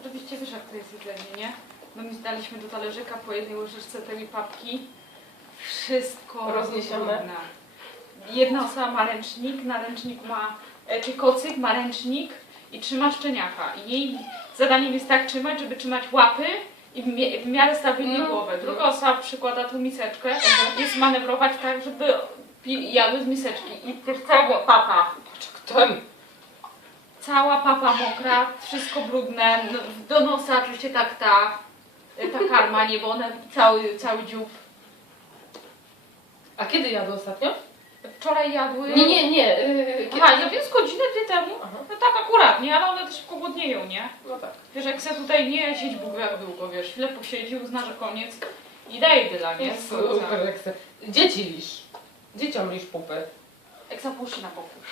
oczywiście wiesz jak to jest jedzenie, nie? No my daliśmy do talerzyka po jednej łyżeczce tej papki. Wszystko Rozniesione. brudne. Jedna osoba ma ręcznik, na ręcznik ma e, czy kocyk, ma ręcznik i trzyma szczeniaka. I jej zadaniem jest tak trzymać, żeby trzymać łapy i w, miarę stabilnie No. głowę. Druga osoba przykłada tu miseczkę i jest manewrować tak, żeby jadły z miseczki. I cała papa. Patrz, ten. Cała papa mokra, wszystko brudne, no, do nosa oczywiście tak ta, ta karma, nie, bo ona cały, cały dziób. A kiedy jadł ostatnio? Wczoraj jadły... Nie, nie, nie. Yy, kiedy... Aha, no więc godzinę, dwie temu. Aha. No tak akurat, nie, ale one też szybko głodnieją, nie? No tak. Wiesz, jak se tutaj nie siedź Bóg jak długo, wiesz, chwilę posiedzi, uzna, że koniec i daje dyla, nie? Z końca. Super, jak se- Dzieci lisz. Dzieciom lisz pupy. Jak zapuści na pokój.